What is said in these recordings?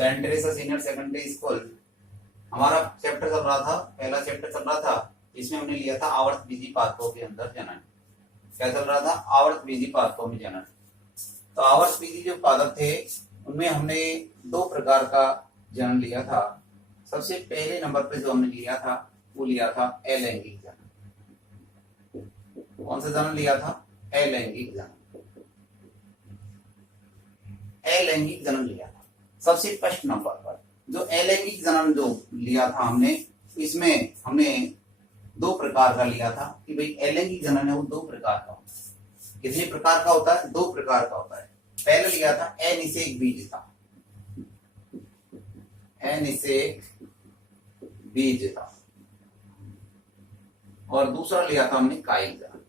Saint Teresa senior secondary school हमारा chapter चल रहा था, पहला चैप्टर चल रहा था। इसमें हमने लिया था आवर्त बीजी पादपों के अंदर जनन। क्या चल रहा था? आवर्त बीजी पादपों में जनन। तो आवर्त बीजी जो पादप थे उनमें हमने दो प्रकार का जनन लिया था। सबसे पहले नंबर पे जो हमने लिया था वो लिया था अलैंगिक जनन। कौन सा जनन लिया था? अलैंगिक जनन। अलैंगिक जनन लिया था सबसे फर्स्ट नंबर पर। जो अलैंगिक जनन जो लिया था हमने, इसमें हमने दो प्रकार का लिया था कि भाई अलैंगिक जनन है वो दो प्रकार का होता है। कितने प्रकार का होता है? दो प्रकार का होता है। पहले लिया था अनिषेक बीज था, अनिषेक बीज था, और दूसरा लिया था हमने कायिक जनन।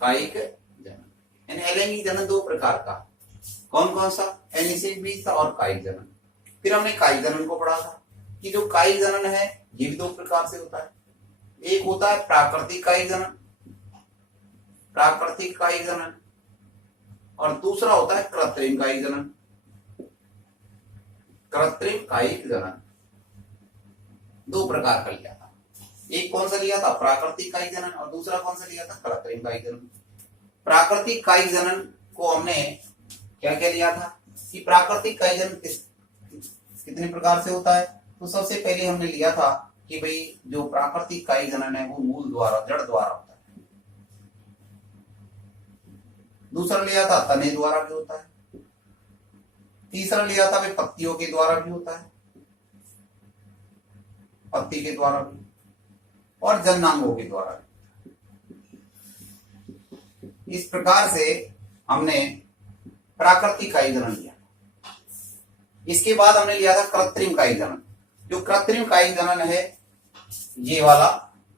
कायिक जनन यानी अलैंगिक जनन दो प्रकार का। कौन कौन सा? अनिषेक बीज था और कायिक जनन। फिर हमने कायिक जनन को पढ़ा था कि जो कायिक जनन है ये भी दो प्रकार से होता है। एक होता है प्राकृतिक कायिक जनन, प्राकृतिक कायिक जनन, और दूसरा होता है कृत्रिम कायिक जनन। कृत्रिम कायिक जनन दो प्रकार का लिया था। एक कौन सा लिया था? प्राकृतिक कायिक जनन, और दूसरा कौन सा लिया था? कृत्रिम कायिक जनन। प्राकृतिक कायिक जनन को हमने क्या क्या लिया था कि प्राकृतिक कायिक जनन कितने प्रकार से होता है? तो सबसे पहले हमने लिया था कि भाई जो प्राकृतिक कायिक जनन है वो मूल द्वारा, जड़ द्वारा होता है। दूसरा लिया था तने द्वारा भी होता है। तीसरा लिया था भाई पत्तियों के द्वारा भी होता है, पत्ती के द्वारा भी, और जननांगों के द्वारा भी। इस प्रकार से हमने प्राकृतिक कायिक जनन लिया। इसके बाद हमने लिया था कृत्रिम कायिक जनन। जो कृत्रिम कायिक जनन है ये वाला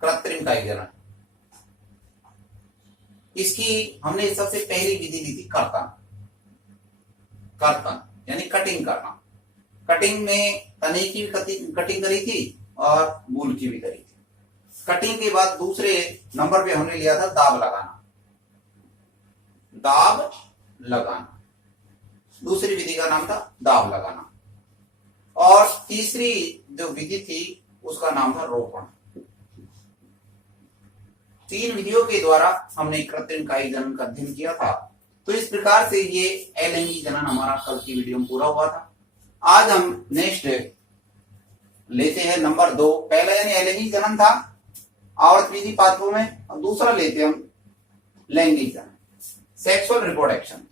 कृत्रिम कायिक जनन, इसकी हमने सबसे पहली विधि ली थी कर्तन। कर्तन यानी कटिंग करना। कटिंग में तने की भी कटिंग करी थी और मूल की भी करी थी। कटिंग के बाद दूसरे नंबर पे हमने लिया था दाब लगाना। दाब लगाना दूसरी विधि का नाम था दाब लगाना। और तीसरी जो विधि थी उसका नाम था रोपण। तीन विधियों के द्वारा हमने कृत्रिम कायिक जनन का अध्ययन किया था। तो इस प्रकार से ये अलैंगिक जनन हमारा कल की वीडियो में पूरा हुआ था। आज हम नेक्स्ट लेते हैं नंबर 2। पहला यानी अलैंगिक जनन था आवर्त बीजी पादपों में, और दूसरा लेते हम लैंगिक जनन, सेक्सुअल रिप्रोडक्शन।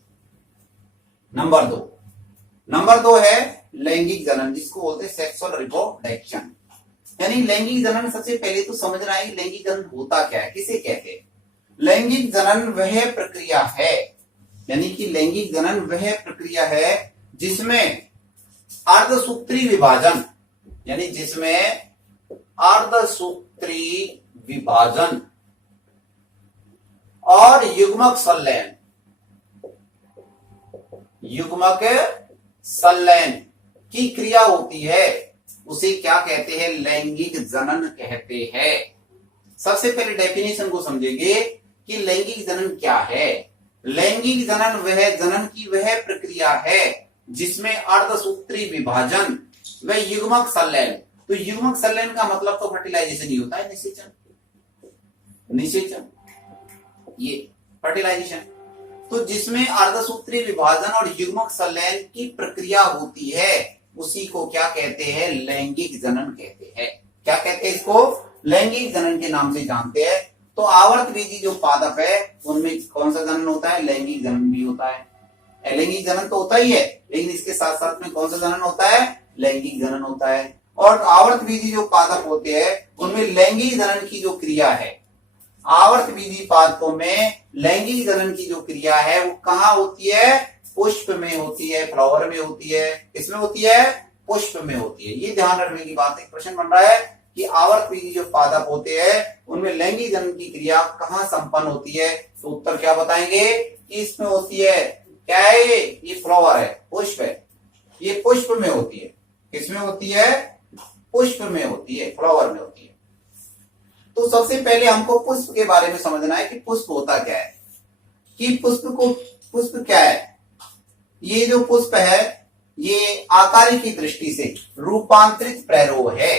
नंबर 2 है लैंगिक जनन, जिसको बोलते हैं सेक्सुअल रिप्रोडक्शन। यानी लैंगिक जनन सबसे पहले तो समझना है कि लैंगिक जनन होता क्या है, किसे कहते हैं। लैंगिक जनन वह प्रक्रिया है, यानी कि लैंगिक जनन वह प्रक्रिया है जिसमें अर्धसूत्री विभाजन, यानी जिसमें अर्धसूत्री विभाजन और युग्मक संलयन, युग्मक संलयन की क्रिया होती है, उसे क्या कहते हैं? लैंगिक जनन कहते हैं। सबसे पहले डेफिनेशन को समझेंगे कि लैंगिक जनन क्या है। लैंगिक जनन वह जनन की वह प्रक्रिया है जिसमें अर्धसूत्री विभाजन व युग्मक संलयन। तो युग्मक संलयन का मतलब तो फर्टिलाइजेशन ही होता है, निषेचन। निषेचन ये फर्टिलाइजेशन। तो जिसमें अर्धसूत्री विभाजन और युग्मक संलयन की प्रक्रिया होती है उसी को क्या कहते हैं? लैंगिक जनन कहते हैं। क्या कहते हैं इसको? लैंगिक जनन के नाम से जानते हैं। तो आवर्त बीजी जो पादप है उनमें कौन सा जनन होता है? लैंगिक जनन भी होता है। अलैंगिक जनन तो होता ही है, लेकिन इसके साथ साथ में कौन सा जनन होता है? लैंगिक जनन होता है। और आवर्त बीजी जो पादप होते हैं उनमें लैंगिक जनन की जो क्रिया है, आवर्त बीजी पादपों में लैंगिक जनन की जो क्रिया है वो कहाँ होती है? पुष्प में होती है, फ्लावर में होती है। इसमें होती है? पुष्प में होती है। ये ध्यान रखने की बात है। प्रश्न बन रहा है कि आवर्त बीजी जो पादप होते हैं उनमें लैंगिक जनन की क्रिया कहाँ संपन्न होती है? तो उत्तर क्या बताएंगे कि इसमें होती है। क्या है ये फ्लावर है, पुष्प है, ये पुष्प में होती है। किसमें होती है? पुष्प में होती है, फ्लावर में होती है। तो सबसे पहले हमको पुष्प के बारे में समझना है कि पुष्प होता क्या है, कि पुष्प क्या है। ये जो पुष्प है ये आकार की दृष्टि से रूपांतरित प्ररोह है।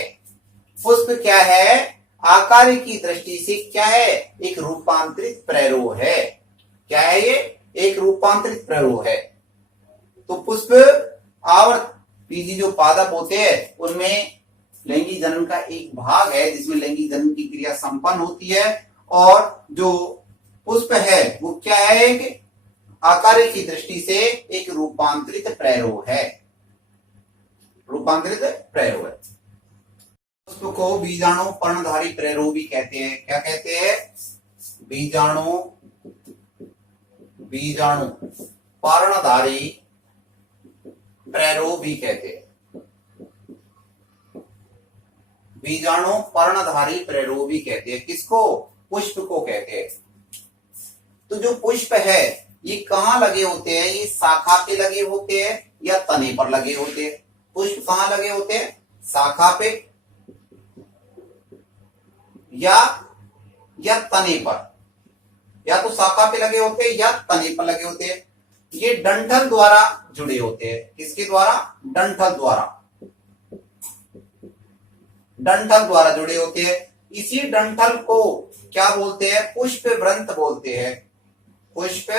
पुष्प क्या है? आकार की दृष्टि से क्या है? एक रूपांतरित प्ररोह है। क्या है ये? एक रूपांतरित प्ररोह है। तो पुष्प आवर्त बीजी जो पादप होते हैं उनमें लैंगिक जनन का एक भाग है जिसमें लैंगिक जनन की क्रिया संपन्न होती है। और जो पुष्प है वो क्या है? कि आकार की दृष्टि से एक रूपांतरित प्ररोह है। रूपांतरित प्ररोह है। पुष्प को बीजाणु पर्णधारी प्ररोह भी कहते हैं। क्या कहते हैं? बीजाणु पर्णधारी प्ररोह भी कहते हैं। बीजाणु पर्णधारी प्ररोह भी कहते हैं। किसको? पुष्प को कहते हैं। तो जो पुष्प है ये कहां लगे होते हैं? ये शाखा पे लगे होते हैं या तने पर लगे होते हैं? पुष्प कहां लगे होते हैं? शाखा पे या तने पर। या तो शाखा पे लगे होते हैं या तने पर लगे होते हैं। ये डंठल द्वारा जुड़े होते हैं। किसके द्वारा? डंठल द्वारा जुड़े होते हैं। इसी डंठल को क्या बोलते हैं? पुष्प व्रंत बोलते हैं। पुष्प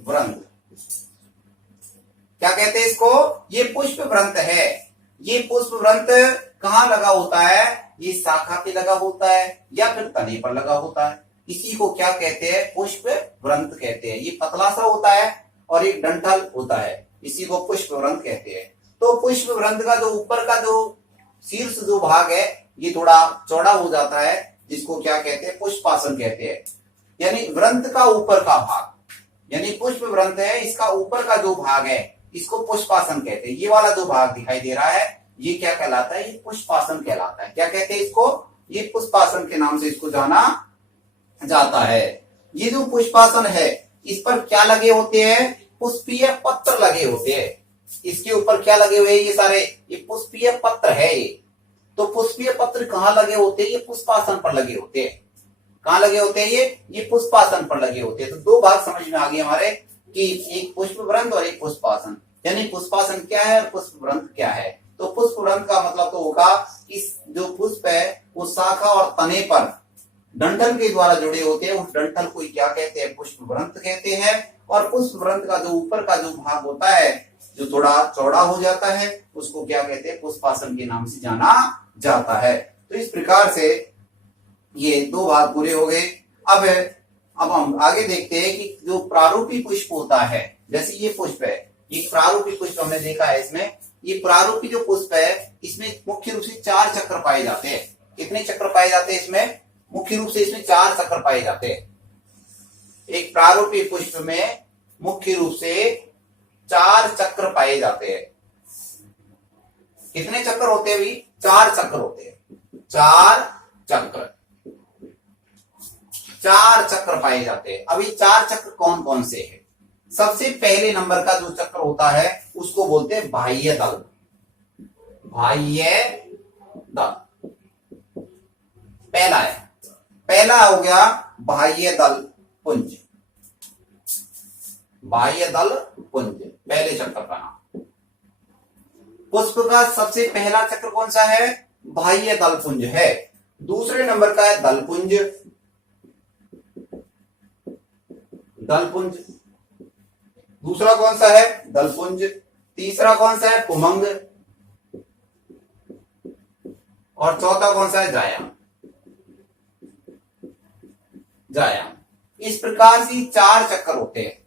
व्रंत क्या कहते हैं इसको? ये पुष्प व्रंत है। ये पुष्प व्रंत कहां लगा होता है? ये शाखा पे लगा होता है या फिर तने पर लगा होता है। इसी को क्या कहते हैं? पुष्प व्रंत कहते हैं। ये पतला सा होता है और एक डंठल होता है, इसी को पुष्प व्रंत कहते हैं। तो पुष्प व्रंत का जो ऊपर का जो शीर्ष जो भाग है ये थोड़ा चौड़ा हो जाता है, जिसको क्या कहते हैं? पुष्पासन कहते हैं। यानी व्रंत का ऊपर का भाग, यानी पुष्प व्रंत है, इसका ऊपर का जो भाग है इसको पुष्पासन कहते हैं। ये वाला जो भाग दिखाई दे रहा है ये क्या कहलाता है? ये पुष्पासन कहलाता है। क्या कहते हैं इसको? ये पुष्पासन के नाम से इसको जाना जाता है। ये जो पुष्पासन है इस पर क्या लगे होते हैं? पुष्पीय पत्र लगे होते हैं। इसके ऊपर क्या लगे हुए हैं? ये सारे ये पुष्पीय पत्र है। ये तो पुष्पीय पत्र कहाँ लगे होते हैं? ये पुष्पासन पर लगे होते हैं। कहाँ लगे होते हैं? ये पुष्पासन पर लगे होते हैं। तो दो भाग समझ में आ गए हमारे कि एक पुष्प व्रंत और एक पुष्पासन। यानी पुष्पासन क्या है और पुष्प व्रंत क्या है। तो पुष्प व्रंत का मतलब तो होगा कि जो पुष्प है वो शाखा और तने पर डंठल के द्वारा जुड़े होते हैं। उस डंठल को क्या कहते हैं? पुष्प व्रंत कहते हैं। और पुष्प व्रंत का जो ऊपर का जो भाग होता है जो थोड़ा चौड़ा हो जाता है उसको क्या कहते हैं? पुष्पासन के नाम से जाना जाता है। तो इस प्रकार से ये दो भाग पूरे हो गए। अब हम आगे देखते हैं कि जो प्रारूपी पुष्प होता है, जैसे ये पुष्प है, ये प्रारूपी पुष्प हमने देखा है। इसमें ये प्रारूपी जो पुष्प है इसमें मुख्य रूप से 4 चक्र पाए जाते हैं। कितने चक्र पाए जाते हैं इसमें? मुख्य रूप से इसमें 4 चक्र पाए जाते हैं। एक प्रारूपी पुष्प में मुख्य रूप से 4 चक्र पाए जाते हैं। कितने चक्र होते हैं भी? 4 चक्र होते हैं। 4 चक्र पाए जाते हैं। अभी 4 चक्र कौन कौन से हैं? सबसे पहले नंबर का जो चक्र होता है उसको बोलते हैं बाह्य दल। पहला है, पहला हो गया बाह्य दल पुंज। बाह्य दल पुंज पहले चक्र का नाम। पुष्प का सबसे पहला चक्र कौन सा है? बाह्य दल पुंज है। दूसरे नंबर का है दल पुंज। दूसरा कौन सा है? दल पुंज। तीसरा कौन सा है? पुमंग। और चौथा कौन सा है? जायाम। इस प्रकार से 4 चक्र होते हैं।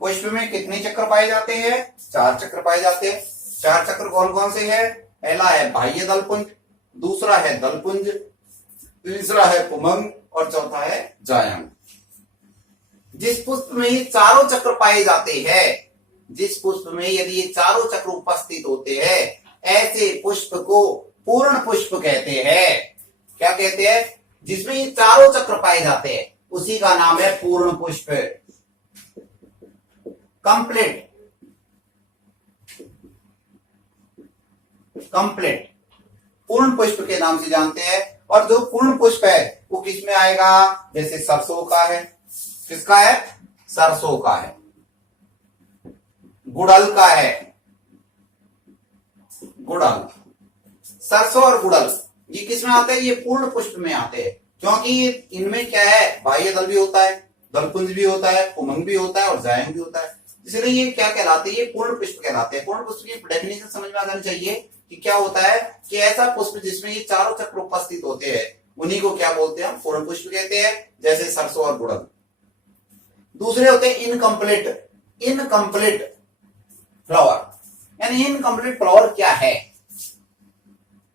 पुष्प में कितने चक्र पाए जाते हैं? 4 चक्र पाए जाते हैं। 4 चक्र कौन कौन से हैं? पहला है बाह्य दल पुंज, दूसरा है दल पुंज, तीसरा है पुमंग और चौथा है जायाम। जिस पुष्प में ये चारों चक्र पाए जाते हैं, जिस पुष्प में यदि ये चारों चक्र उपस्थित होते हैं, ऐसे पुष्प को पूर्ण पुष्प कहते हैं। क्या कहते हैं? जिसमें ये चारों चक्र पाए जाते हैं उसी का नाम है पूर्ण पुष्प। कंप्लीट पूर्ण पुष्प के नाम से जानते हैं। और जो पूर्ण पुष्प है वो किस में आएगा? जैसे सरसों का है। किसका है? सरसों का है। गुड़हल का है। गुड़ल। सरसों और गुड़ल ये किस में आते हैं? ये पूर्ण पुष्प में आते हैं, क्योंकि इनमें क्या है, बाह्य दल भी होता है, दलपुंज भी होता है, पुमंग भी होता है और जायंग भी होता है। इसलिए ये क्या कहलाते हैं? ये पूर्ण पुष्प कहलाते हैं। पूर्ण पुष्प की डेफिनेशन समझ में आना चाहिए कि क्या होता है कि ऐसा पुष्प जिसमें ये चारों चक्र उपस्थित होते हैं उन्हीं को क्या बोलते हैं? हम पूर्ण पुष्प कहते हैं, जैसे सरसों और गुड़ल। दूसरे होते हैं इनकम्प्लीट। इनकम्प्लीट फ्लावर, यानी इनकम्प्लीट फ्लावर क्या है?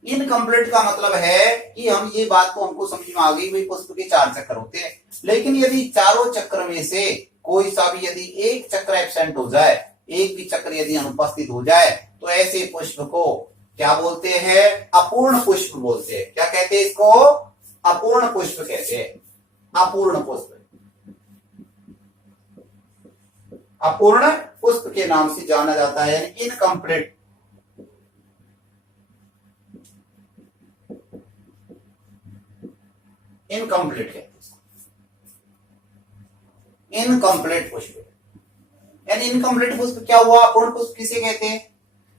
इनकम्प्लीट का मतलब है कि हम ये बात को हमको समझ में आ गई, भाई पुष्प के 4 चक्र होते हैं, लेकिन यदि चारों चक्र में से कोई सा भी यदि एक चक्र एब्सेंट हो जाए, एक भी चक्र यदि अनुपस्थित हो जाए, तो ऐसे पुष्प को क्या बोलते हैं? अपूर्ण पुष्प बोलते हैं। क्या कहते हैं इसको? अपूर्ण पुष्प कहते हैं। अपूर्ण पुष्प, अपूर्ण पुष्प के नाम से जाना जाता है, यानी इनकम्प्लीट। इनकम्प्लीट है, इनकम्प्लीट पुष्प, यानी इनकम्प्लीट पुष्प क्या हुआ? अपूर्ण पुष्प किसे कहते हैं?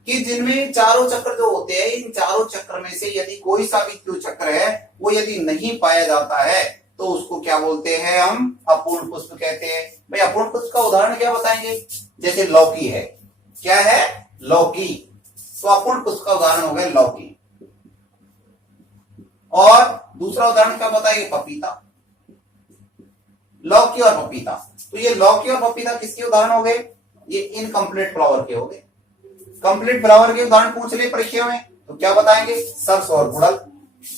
कि जिनमें चारों चक्र जो होते हैं, इन चारों चक्र में से यदि कोई सा भी जो चक्र है वो यदि नहीं पाया जाता है तो उसको क्या बोलते हैं? हम अपूर्ण पुष्प कहते हैं। भाई अपूर्ण पुष्प का उदाहरण क्या बताएंगे? जैसे लौकी है, क्या है? लौकी। तो अपूर्ण पुष्प का उदाहरण हो गया लौकी। और दूसरा उदाहरण क्या बताएंगे? पपीता। लौकी और पपीता, तो ये लौकी और पपीता किसके उदाहरण हो गए? ये इनकम्प्लीट फ्लावर के हो गए। कंप्लीट फ्लावर के उदाहरण पूछ ले परीक्षा में तो क्या बताएंगे? सरसों और गुड़ल।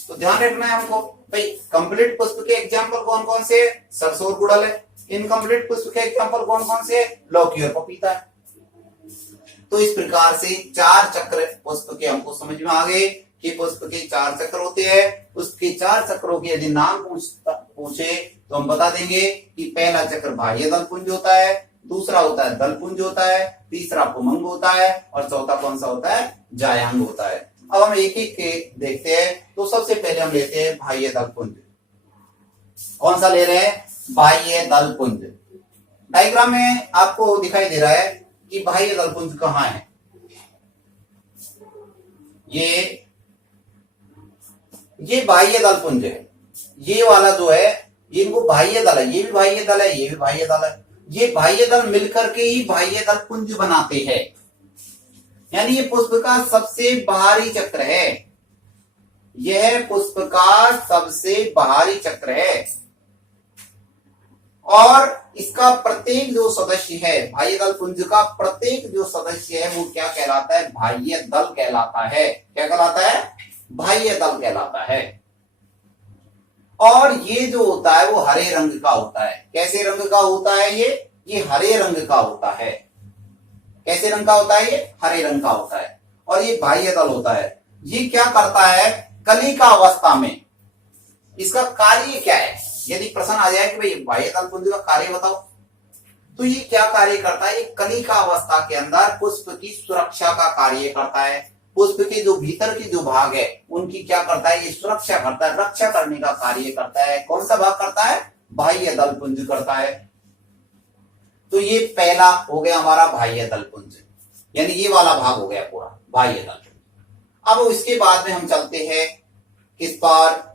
तो ध्यान रखना है हमको, भाई कंप्लीट पुष्प के एग्जाम्पल कौन कौन से? सरसों और गुड़ल है। इनकम्प्लीट पुष्प के एग्जाम्पल कौन कौन से? लौकी और पपीता है। तो इस प्रकार से 4 चक्र पुष्प के हमको समझ में आ गए कि पुष्प के 4 चक्र होते हैं। उसके 4 चक्रों के यदि नाम पूछे तो हम बता देंगे कि पहला चक्र बाह्य दल पुंज होता है, दूसरा होता है दल पुंज होता है, तीसरा पुमंग होता है और चौथा कौन सा होता है? जायांग होता है। अब हम एक एक के देखते हैं। तो सबसे पहले हम लेते हैं बाह्य दल पुंज। कौन सा ले रहे हैं? बाह्य दल पुंज। डायग्राम में आपको दिखाई दे रहा है कि बाह्य दल पुंज कहाँ है। ये बाह्य दल पुंज है। ये वाला जो है इनको बाह्य दल है, ये भी बाह्य दल है, ये भी बाह्य दल है। ये बाह्य दल मिलकर के ही बाह्य दल पुंज बनाते हैं, यानी ये पुष्प का सबसे बाहरी चक्र है। यह पुष्प का सबसे बाहरी चक्र है और इसका प्रत्येक जो सदस्य है, बाह्य दल पुंज का प्रत्येक जो सदस्य है वो क्या कहलाता है? बाह्य दल कहलाता है। क्या कहलाता है? बाह्य दल कहलाता है। और ये जो होता है वो हरे रंग का होता है। कैसे रंग का होता है? ये हरे रंग का होता है। कैसे रंग का होता है? ये हरे रंग का होता है। और ये बाह्य दल होता है। ये क्या करता है? कलिका अवस्था में इसका कार्य क्या है? यदि प्रश्न आ जाए कि भाई बाह्य दल पुंज का कार्य बताओ, तो ये क्या कार्य करता है? ये कलिका अवस्था के अंदर पुष्प की सुरक्षा का कार्य करता है। पुष्प के जो भीतर के जो भाग है उनकी क्या करता है? ये सुरक्षा करता है, रक्षा करने का कार्य करता है। कौन सा भाग करता है? बाह्य दल पुंज करता है। तो ये पहला हो गया हमारा बाह्य दल पुंज, यानी ये वाला भाग हो गया पूरा बाह्य दल पुंज। अब इसके बाद में हम चलते हैं किस पर?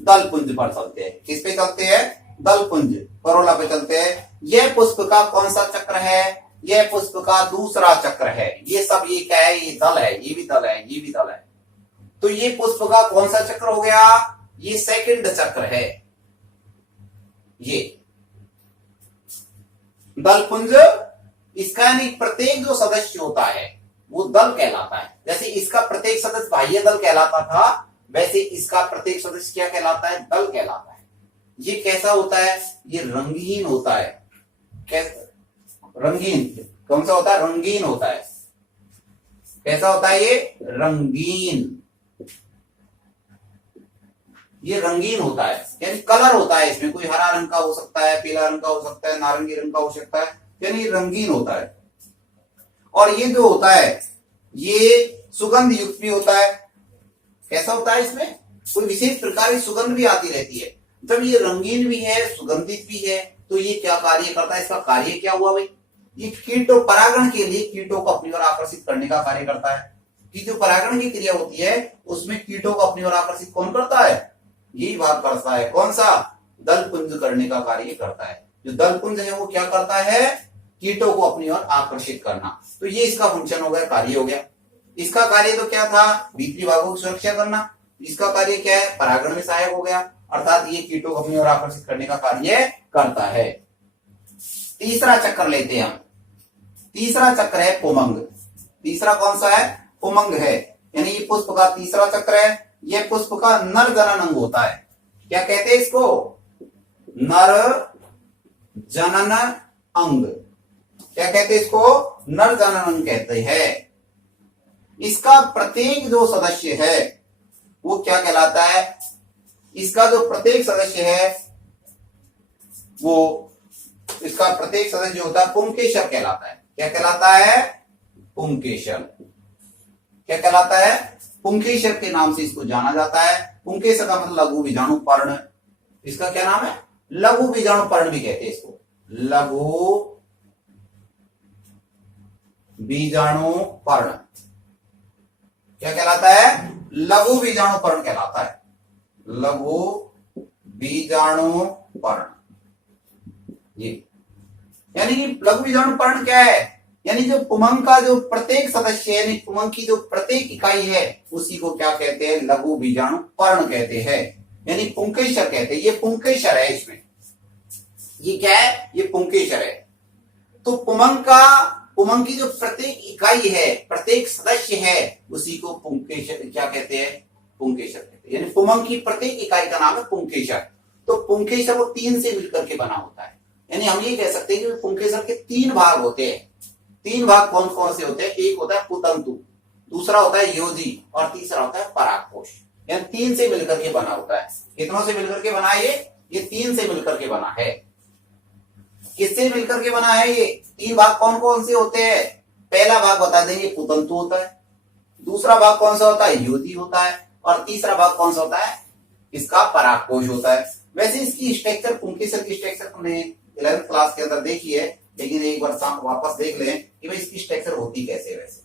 दल पुंज पर चलते हैं। किस पे चलते हैं? दल पुंज, करोला पे चलते हैं। यह पुष्प का कौन सा चक्र है? यह पुष्प का दूसरा चक्र है। ये सब ये क्या है? ये दल है, ये भी दल है, ये भी दल है। तो ये पुष्प का कौन सा चक्र हो गया? ये सेकंड चक्र है। ये दल पुंज, इसका यानी प्रत्येक जो सदस्य होता है वो दल कहलाता है। जैसे इसका प्रत्येक सदस्य बाह्य दल कहलाता था, वैसे इसका प्रत्येक सदस्य क्या कहलाता है? दल कहलाता है। ये कैसा होता है? ये रंगीन होता है। कैसा? रंगीन। कौन सा होता है? रंगीन होता है। कैसा होता है? ये रंगीन। ये रंगीन होता है, यानी कलर होता है इसमें। कोई हरा रंग का हो सकता है, पीला रंग का हो सकता है, नारंगी रंग का हो सकता है, यानी रंगीन होता है। और ये जो होता है ये सुगंध युक्त भी होता है। कैसा होता है? इसमें कोई विशेष प्रकार की सुगंध भी आती रहती है। जब ये रंगीन भी है, सुगंधित भी है, तो ये क्या कार्य करता है? इसका कार्य क्या हुआ भाई? ये कीटों, परागण के लिए कीटों को अपनी ओर आकर्षित करने का कार्य करता है। कि जो परागण की क्रिया होती है उसमें कीटों को अपनी ओर आकर्षित कौन करता है, यही भाग करता है। कौन सा, दल पुंज करने का कार्य करता है। जो दल पुंज है वो क्या करता है, कीटों को अपनी ओर आकर्षित करना। तो ये इसका फंक्शन हो गया, कार्य हो गया। इसका कार्य तो क्या था, भीतरी भागों की सुरक्षा करना। इसका कार्य क्या है, परागण में सहायक हो गया, अर्थात ये कीटों को अपनी ओर आकर्षित करने का कार्य करता है। तीसरा चक्र लेते हैं हम। तीसरा चक्र है पुमंग। तीसरा कौन सा है, पुमंग है, यानी ये पुष्प का तीसरा चक्र है। यह पुष्प का नर जनन अंग होता है। क्या कहते हैं इसको, नर जनन अंग। क्या कहते हैं इसको, नर जनन अंग कहते हैं। इसका प्रत्येक जो सदस्य है वो क्या कहलाता है, इसका जो प्रत्येक सदस्य है वो, इसका प्रत्येक सदस्य जो होता है पुंकेसर कहलाता है। क्या कहलाता है, पुंकेसर। क्या कहलाता है, पुंकेसर के नाम से इसको जाना जाता है। पुंकेसर का मतलब लघु बीजाणु पर्ण। इसका क्या नाम है, लघु बीजाणु पर्ण भी कहते हैं इसको, लघु बीजाणु पर्ण। क्या कहलाता है, लघु बीजाणु पर्ण कहलाता है, लघु बीजाणु पर्ण। ये यानी कि लघु बीजाणु पर्ण क्या है, यानी जो पुमंग का जो प्रत्येक सदस्य है, यानी पुमंग की जो प्रत्येक इकाई है उसी को क्या कहते हैं, लघु बीजाणु पर्ण कहते हैं, यानी पुंकेसर कहते हैं। ये पुंकेसर है, इसमें ये क्या है, ये पुंकेसर है। तो पुमंग की जो प्रत्येक इकाई है, प्रत्येक सदस्य है, उसी को पुंकेसर क्या कहते हैं, पुंकेसर कहते हैं। यानी पुमंग की प्रत्येक इकाई का नाम है पुंकेसर। तो पुंकेसर वो 3 से मिलकर के बना होता है। यानी हम ये कह सकते हैं कि पुंकेसर के 3 भाग होते हैं। 3 भाग कौन कौन से होते हैं, एक होता है पुतंतु, दूसरा होता है योजी और तीसरा होता है परागकोश। यानी 3 से मिलकर के बना होता है। कितनों से मिलकर के बना है ये 3 से मिलकर के बना है। किससे मिलकर के बना है, ये 3 भाग कौन कौन से होते हैं। पहला भाग बता देंगे, पुतंतु होता है। दूसरा भाग कौन सा होता है, योजी होता है। और तीसरा भाग कौन सा होता है, इसका परागकोश होता है। वैसे इसकी स्ट्रक्चर, पुंकेसर की स्ट्रक्चर हमने 11th क्लास के अंदर देखी है, लेकिन एक बार वापस देख लें कि भाई इसकी स्ट्रक्चर होती कैसे है। वैसे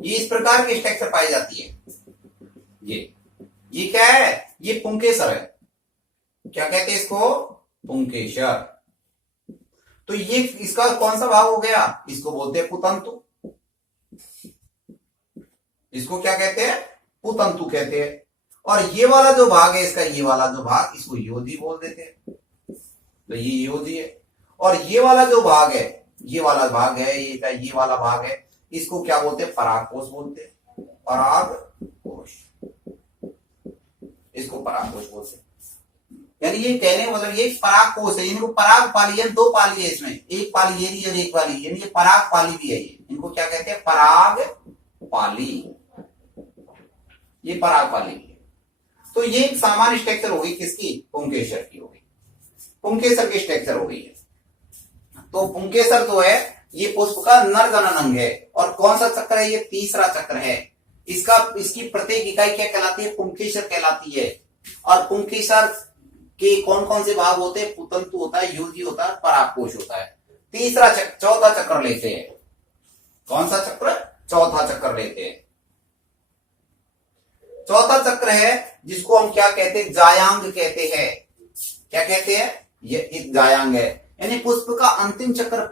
ये इस प्रकार की स्ट्रक्चर पाई जाती है। ये क्या है, ये पुंकेसर है। क्या कहते हैं इसको, पुंकेसर। तो ये इसका कौन सा भाग हो गया, इसको बोलते हैं पुतंतु। इसको क्या कहते हैं, पुतंतु कहते हैं। और ये वाला जो भाग है इसका, ये वाला जो भाग, इसको योजी बोल देते हैं। तो ये योजी है। और ये वाला जो भाग है, ये वाला भाग है, ये वाला भाग है, इसको क्या बोलते हैं, परागकोश बोलते हैं। परागकोश, इसको परागकोश बोलते हैं। यानी ये कहने का मतलब ये परागकोश है। इनको पराग पाली है, 2 पाली है इसमें, एक पाली ये और एक पाली, यानी ये पराग पाली भी है। ये इनको क्या कहते हैं, पराग पाली। ये पराग पाली भी है। तो ये एक सामान्य स्ट्रक्चर होगी किसकी, पुंकेसर की होगी। पुंकेसर की स्ट्रक्चर हो गई है। तो पुंकेसर जो है ये पुष्प का नर जनन अंग है। और कौन सा चक्र है, ये तीसरा चक्र है। इसकी प्रत्येक इकाई क्या कहलाती है, पुंकेसर कहलाती है। और पुंकेसर के कौन कौन से भाग होते हैं, पुतंतु होता है, योजी होता है, परागकोश होता है। चौथा चक्र लेते हैं। कौन सा चक्र, चौथा चक्र लेते हैं। चौथा चक्र है जिसको हम क्या कहते हैं, जायांग कहते हैं। क्या कहते हैं, ये एक जायांग है। यानी पुष्प का अंतिम चक्र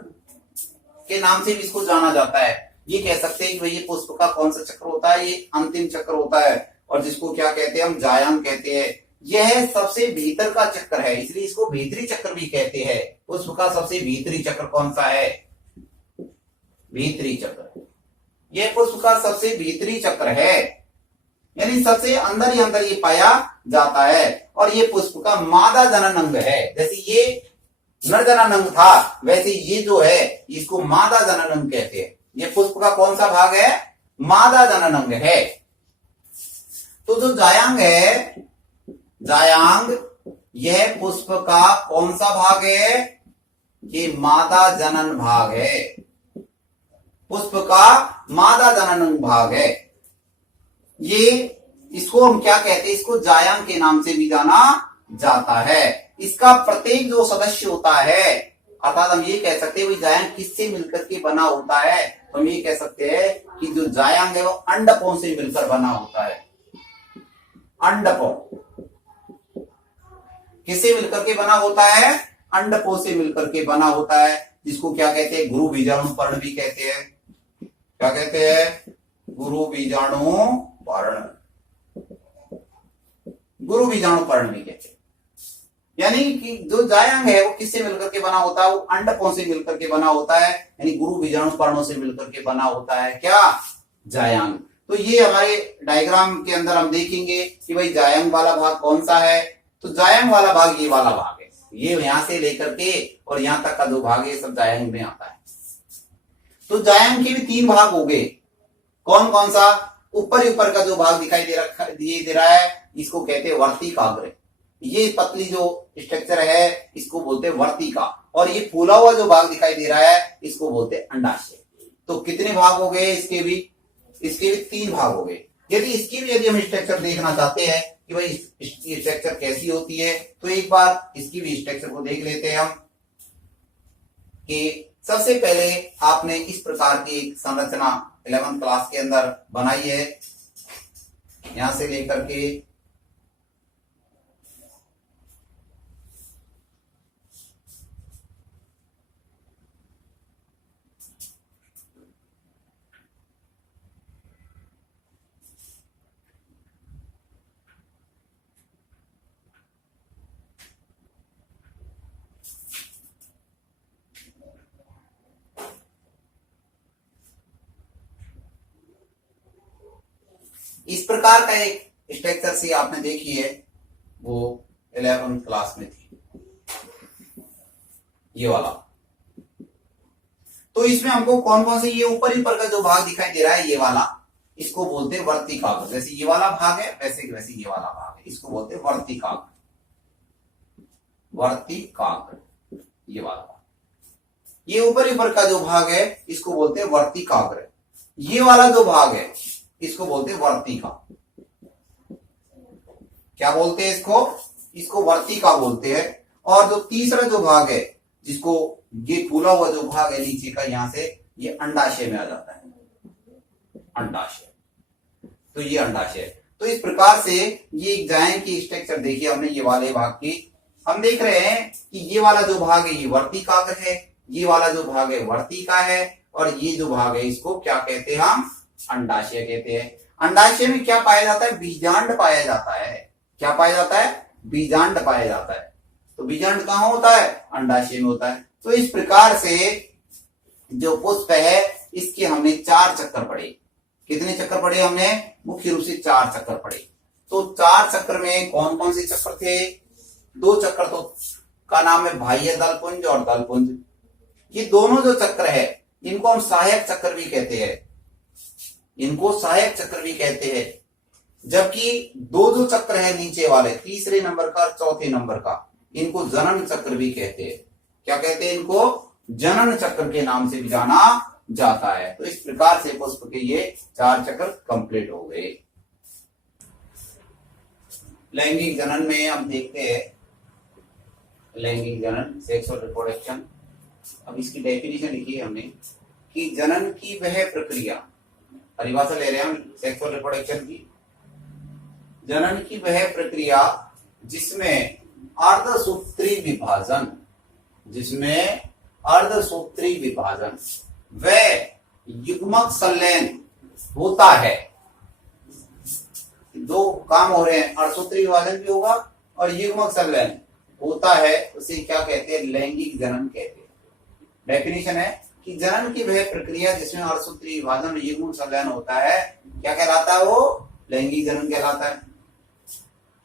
के नाम से भी इसको जाना जाता है। ये कह सकते हैं कि भाई ये पुष्प का कौन सा चक्र होता है, ये अंतिम चक्र होता है। और जिसको क्या कहते हैं, हम जायांग कहते हैं। यह सबसे भीतर का चक्र है, इसलिए इसको भीतरी चक्र भी कहते हैं। पुष्प का सबसे भीतरी चक्र कौन सा है, भीतरी चक्र। यह पुष्प का सबसे भीतरी चक्र है, यानी सबसे अंदर ही अंदर ये पाया जाता है। और ये पुष्प का मादा जनन अंग है। जैसे ये नर जनन अंग था, वैसे ये जो है इसको मादा जनन अंग कहते हैं। ये पुष्प का कौन सा भाग है? मादा जनन अंग है। तो जो जायांग है, जायांग यह पुष्प का कौन सा भाग है? ये मादा जनन भाग है। पुष्प का मादा जनन भाग है। ये इसको हम क्या कहते हैं? इसको जायांग के नाम से भी जाना जाता है। इसका प्रत्येक जो सदस्य होता है, अर्थात हम ये कह सकते हैं भाई जायांग किससे मिलकर के बना होता है? तो हम ये कह सकते हैं कि जो जायांग है वो अंडकों से मिलकर बना होता है। अंडकों किससे मिलकर के बना होता है? अंडकों से मिलकर के बना होता है, जिसको क्या कहते हैं? गुरु बीजाणु पर्ण भी कहते हैं। क्या कहते हैं? गुरु बीजाणु पर्ण, गुरु बीजाणु पर्ण भी कहते हैं। यानी कि जो जायांग है वो किससे मिलकर के बना होता है? वो अंडकों से मिलकर के बना होता है, यानी गुरु बीजाणु पर्णों से मिलकर के बना होता है क्या? जायांग। तो ये हमारे डायग्राम के अंदर हम देखेंगे कि भाई जायांग वाला भाग कौन सा है। तो जायांग वाला भाग ये वाला भाग है, ये यहां से लेकर के और यहां तक का जो भाग है सब जायांग में आता है। तो जायांग के भी 3 भाग हो गए। कौन कौन सा? ऊपर का जो भाग दिखाई दे रहा है इसको कहते हैं वर्तिकाग्र। ये पतली जो स्ट्रक्चर है इसको बोलते हैं वर्तिका, और ये फूला हुआ जो भाग दिखाई दे रहा है इसको बोलते हैं अंडाशय। तो कितने भाग हो गए? इसके भी 3 भाग हो गए। यदि हम स्ट्रक्चर देखना चाहते हैं कि भाई स्ट्रक्चर कैसी होती है, तो एक बार इसकी भी स्ट्रक्चर को देख लेते हैं हम। कि सबसे पहले आपने इस प्रकार की एक संरचना 11th क्लास के अंदर बनाई है, यहां से लेकर के इस प्रकार का एक स्ट्रक्चर से आपने देखी है, वो 11th क्लास में थी, ये वाला। तो इसमें हमको कौन कौन से, ये ऊपर का जो भाग दिखाई दे रहा है ये वाला, इसको बोलते हैं वर्तिकाग्र। जैसे ये वाला भाग है वैसे वैसे ये वाला भाग है, इसको बोलते हैं वर्तिकाग्र। वर्तिकाग्र ये वाला भाग, ये ऊपर का जो भाग है इसको बोलते हैं वर्तिकाग्र। ये वाला जो भाग है इसको बोलते हैं वर्तिका। क्या बोलते हैं इसको वर्तिका बोलते हैं। और जो तीसरा जो भाग है, जिसको ये फूला हुआ जो भाग है नीचे का, यहां से ये अंडाशय में आ जाता है, अंडाशय। तो ये अंडाशय। तो इस प्रकार से ये एक जायांग की स्ट्रक्चर देखी हमने, ये वाले भाग की। हम देख रहे हैं कि ये वाला जो भाग है ये वर्तिकाग्र है, ये वाला जो भाग है वर्तिका है, और ये जो भाग है इसको क्या कहते हैं? हम अंडाशय कहते हैं। अंडाशय में क्या पाया जाता है? बीजांड पाया जाता है। क्या पाया जाता है? बीजांड पाया जाता है। तो बीजांड कहां होता है? अंडाशय में होता है। तो इस प्रकार से जो पुष्प है इसके हमने 4 चक्कर पढ़े। कितने चक्कर पढ़े हमने? मुख्य रूप से 4 चक्कर पढ़े। तो 4 चक्कर में कौन कौन से चक्कर थे? 2 चक्कर तो का नाम है बाह्य दलपुंज और दलपुंज। ये दोनों जो चक्र है इनको हम सहायक चक्र भी कहते हैं, इनको सहायक चक्र भी कहते हैं। जबकि 2 जो चक्र है नीचे वाले, तीसरे नंबर का और चौथे नंबर का, इनको जनन चक्र भी कहते हैं। क्या कहते हैं? इनको जनन चक्र के नाम से भी जाना जाता है। तो इस प्रकार से पुष्प के ये 4 चक्र कंप्लीट हो गए। लैंगिक जनन में हम देखते हैं, लैंगिक जनन, सेक्सुअल रिप्रोडक्शन। अब इसकी डेफिनेशन लिखी है हमने कि जनन की वह प्रक्रिया, परिभाषा ले रहे हैं हम सेक्सुअल रिप्रोडक्शन की। जनन की वह प्रक्रिया जिसमें अर्धसूत्री विभाजन, जिसमें अर्धसूत्री विभाजन व युग्मक संलयन होता है। 2 काम हो रहे हैं, अर्धसूत्री विभाजन भी होगा और युग्मक संलयन होता है, उसे क्या कहते हैं? लैंगिक जनन कहते हैं। डेफिनेशन है कि जनन की वह प्रक्रिया जिसमें अर्धसूत्री विभाजन और युग्मक संलयन होता है, क्या कहलाता है? वो लैंगिक जनन कहलाता है।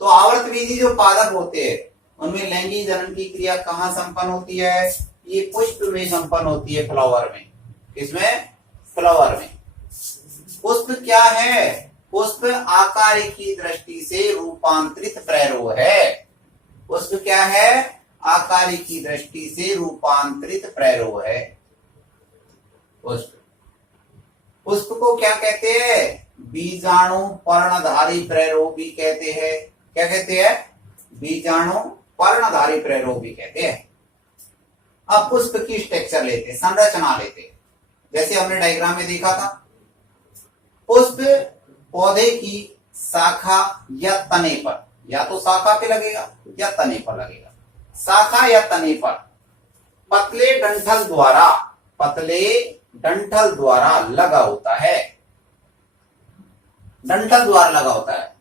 तो आवर्तबीजी जो पादप होते हैं उनमें लैंगिक जनन की क्रिया कहां संपन्न होती है? ये पुष्प में संपन्न होती है, फ्लावर में। इसमें फ्लावर में। पुष्प क्या है? पुष्प आकार की दृष्टि से रूपांतरित प्ररोह है। पुष्प क्या है? आकार की दृष्टि से रूपांतरित प्ररोह है पुष्प। पुष्प को क्या कहते हैं? बीजाणु पर्णधारी प्ररोह भी कहते हैं। क्या कहते हैं? बीजाणु पर्णधारी प्ररोह भी कहते हैं। अब पुष्प की स्ट्रक्चर लेते, संरचना लेते। जैसे हमने डायग्राम में देखा था, पुष्प पौधे की शाखा या तने पर, या तो शाखा पे लगेगा या तने पर लगेगा। शाखा या तने पर पतले डंठल द्वारा लगा होता है। डंठल द्वारा लगा होता है।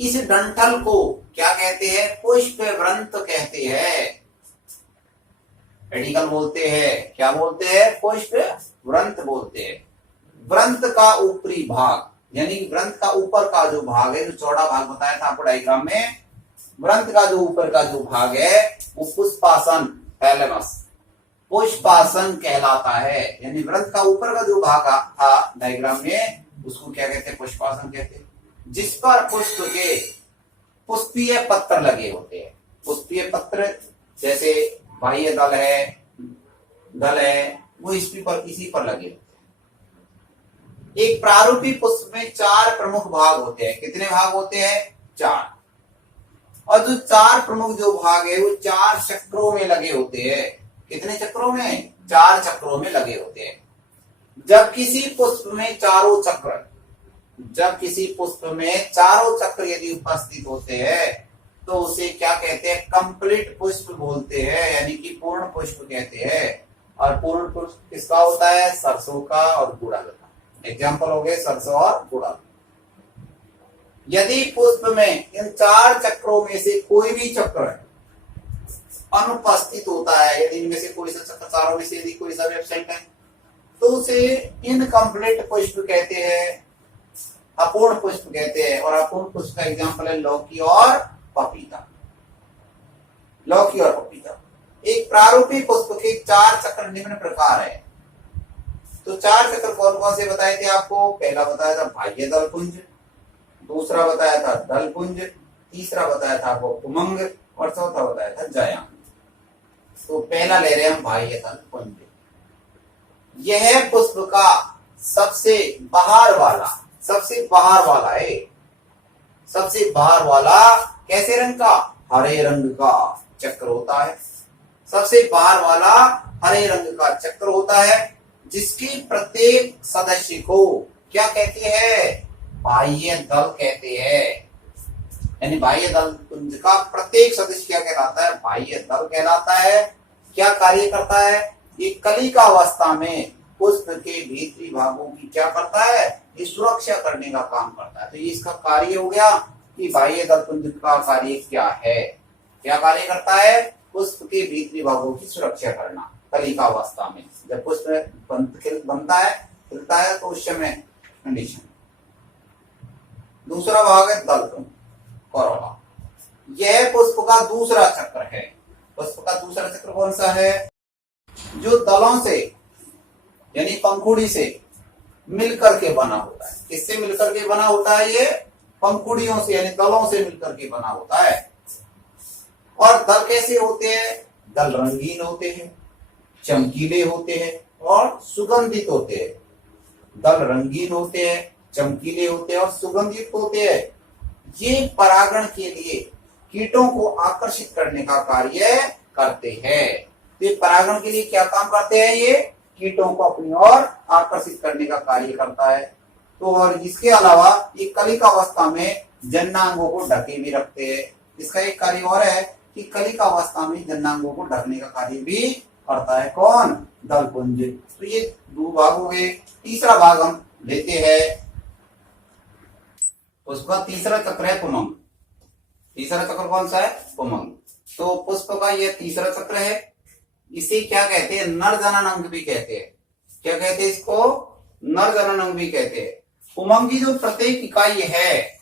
इस डंठल को क्या कहते हैं? पुष्प वृंत कहते हैं। पेडिकल बोलते हैं। क्या बोलते हैं? पुष्प वृंत बोलते हैं। वृंत का ऊपरी भाग, यानी वृंत का ऊपर का जो भाग है, जो चौड़ा भाग बताया था आपको डायग्राम में, वृंत का जो ऊपर का जो भाग है वो पुष्पासन थैलेमस, पुष्पासन कहलाता है। यानी वृंत का ऊपर का जो भाग था डायग्राम में, उसको क्या कहते हैं? पुष्पासन कहते हैं। जिस पर पुष्प के पुष्पीय पत्र लगे होते हैं। पुष्पीय पत्र जैसे बाह्य दल है, वो इसी पर लगे होते हैं। एक प्रारूपी पुष्प में 4 प्रमुख भाग होते हैं। कितने भाग होते हैं? 4। और जो 4 प्रमुख जो भाग है वो 4 चक्रों में लगे होते हैं। कितने चक्रों में? 4 चक्रों में लगे होते हैं। जब किसी पुष्प में चारों चक्र यदि उपस्थित होते हैं तो उसे क्या कहते हैं? कंप्लीट पुष्प बोलते हैं, यानी कि पूर्ण पुष्प कहते हैं। और पूर्ण पुष्प किसका होता है? सरसों का और गुड़हल का। एग्जाम्पल हो गए सरसों और गुड़हल। यदि पुष्प में इन 4 चक्रों में से कोई भी चक्र अनुपस्थित होता है, यदि इनमें से कोई सा चक्र, चारों में से यदि कोई सा एब्सेंट है, तो उसे इनकम्प्लीट पुष्प कहते हैं, अपूर्ण पुष्प कहते हैं। और अपूर्ण पुष्प का एग्जाम्पल है लौकी और पपीता। लौकी और पपीता। एक प्रारूपी पुष्प के 4 चक्र निम्न प्रकार है। तो 4 चक्र कौन कौन से बताए थे आपको? पहला बताया था बाह्य दल पुंज, दूसरा बताया था दल पुंज, तीसरा बताया था आपको उमंग, और चौथा बताया था जयान। तो पहला ले रहे हैं हम बाह्य दल पुंज। यह पुष्प का सबसे बाहर वाला है। सबसे बाहर वाला कैसे रंग का? हरे रंग का चक्र होता है। सबसे बाहर वाला हरे रंग का चक्र होता है, जिसके प्रत्येक सदस्य को क्या कहते हैं? बाह्य दल कहते हैं। यानी बाह्य दल पुंज का प्रत्येक सदस्य क्या कहलाता है? बाह्य दल कहलाता है। क्या कार्य करता है? ये कलिका अवस्था में पुष्प के भीतरी भागों की क्या करता है? ये सुरक्षा करने का काम करता है। तो ये इसका कार्य हो गया कि बाह्य दल पुंज का कार्य क्या है? क्या कार्य करता है? पुष्प के भीतरी भागों की सुरक्षा करना कलिका अवस्था में। जब पुष्प बनता है, खिलता है, तो उस समय कंडीशन। दूसरा भाग है दल पुंज, करोला। यह पुष्प का दूसरा चक्र है। पुष्प का दूसरा चक्र कौन सा है? जो दलों से यानी पंखुड़ी से मिलकर के बना होता है। किससे मिलकर के बना होता है? ये पंखुड़ियों से यानी दलों से मिलकर के बना होता है। और दल कैसे होते हैं? दल रंगीन होते हैं, चमकीले होते हैं और सुगंधित होते हैं। दल रंगीन होते हैं, चमकीले होते हैं और सुगंधित होते हैं। ये परागण के लिए कीटों को आकर्षित करने का कार्य करते हैं। तो ये परागण के लिए क्या काम करते हैं? ये कीटों को अपनी ओर आकर्षित करने का कार्य करता है। तो और इसके अलावा ये कलिका अवस्था में जननांगों को ढके भी रखते हैं। इसका एक कार्य और है कि कलिका अवस्था में जननांगों को ढकने का कार्य भी करता है। कौन? दल पुंज। तो ये 2 भाग हो गए। तीसरा भाग हम लेते हैं, उसका तीसरा चक्र है पुमंग। तीसरा चक्र कौन सा है? पुमंग। तो पुष्प का यह तीसरा चक्र है। इसे क्या कहते हैं? नर जनन अंग भी कहते हैं। क्या कहते हैं इसको? नर जनन अंग भी कहते हैं। पुमंग की जो प्रत्येक इकाई है,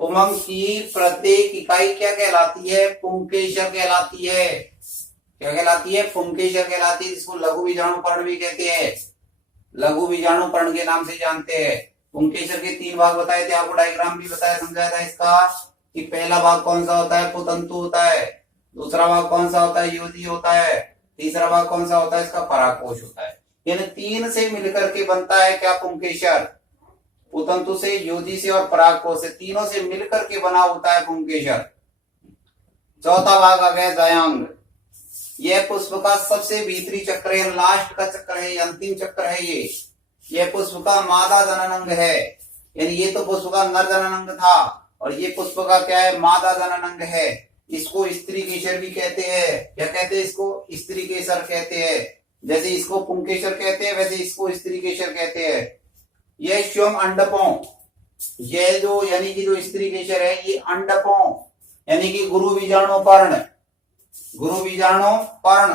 पुमंग की प्रत्येक इकाई क्या कहलाती है? पुंकेसर कहलाती है। क्या कहलाती है? पुंकेसर कहलाती है, जिसको लघु बीजाणु पर्ण भी कहते हैं। लघु बीजाणु पर्ण के नाम से जानते हैं। पुंकेसर के 3 भाग बताए थे आपको, डायग्राम भी बताया समझाया था इसका कि पहला भाग कौन सा होता है, पुतंतु होता है, दूसरा भाग कौन सा होता है, योनि होता है, तीसरा भाग कौन सा होता है, इसका परागकोश होता है। यानी 3 से मिलकर के बनता है क्या, पुंकेसर। पुतंतु से, योनि से और परागकोश से, तीनों से मिलकर के बना होता है पुंकेसर। चौथा भाग आ गया जायांग। यह पुष्प का सबसे भीतरी चक्र है, लास्ट का चक्र है, अंतिम चक्र है ये। यह पुष्प का मादा जननांग है, यानी ये तो पुष्प का नर जननांग था और ये पुष्प का क्या है, मादा जननांग है। इसको स्त्री केसर भी कहते हैं। क्या कहते हैं इसको, स्त्री केसर कहते हैं। जैसे इसको पुंकेसर कहते हैं वैसे इसको स्त्री केसर कहते हैं। यह स्वयं अंडकों, यह जो यानी कि जो स्त्री केसर है ये अंडकों यानी कि गुरु बीजाणु पर्ण, गुरु बीजाणु पर्ण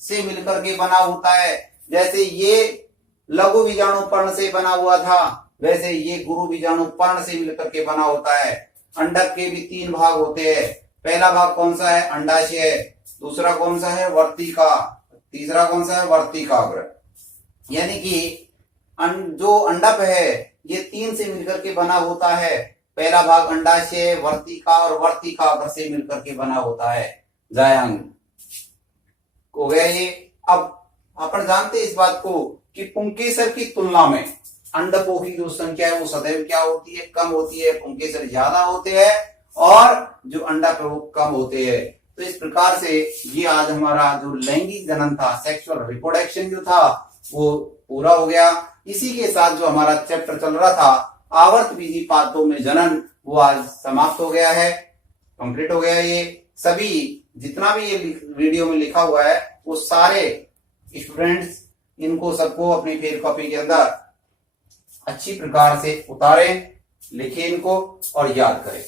से मिलकर के बना होता है। जैसे ये लघु बीजाणु पर्ण से बना हुआ था वैसे ये गुरु बीजाणु पर्ण से मिलकर के बना होता है। अंडक के भी 3 भाग होते हैं। पहला भाग कौन सा है, अंडाशय, दूसरा कौन सा है, वर्तिका, तीसरा कौन सा है, वर्तिकाग्र। यानी कि जो अंडक है ये 3 से मिलकर के बना होता है। पहला भाग अंडाशय, वर्तिका और वर्तिकाग्र से मिलकर के बना होता है। जायांग हो गया ये। अब अपन जानते इस बात को कि पुंकेसर की तुलना में अंडकों की जो संख्या है वो सदैव क्या होती है, कम होती है। पुंकेसर ज्यादा होते हैं और जो अंडक है वो कम होते हैं। तो इस प्रकार से ये आज हमारा जो लैंगिक जनन था, सेक्सुअल रिप्रोडक्शन जो था वो पूरा हो गया। इसी के साथ जो हमारा चैप्टर चल रहा था आवर्त बीजी पादपों में जनन, वो आज समाप्त हो गया है, कंप्लीट हो गया। ये सभी जितना भी ये वीडियो में लिखा हुआ है वो सारे स्टूडेंट्स इनको सबको अपनी फेयर कॉपी के अंदर अच्छी प्रकार से उतारें, लिखें इनको और याद करें।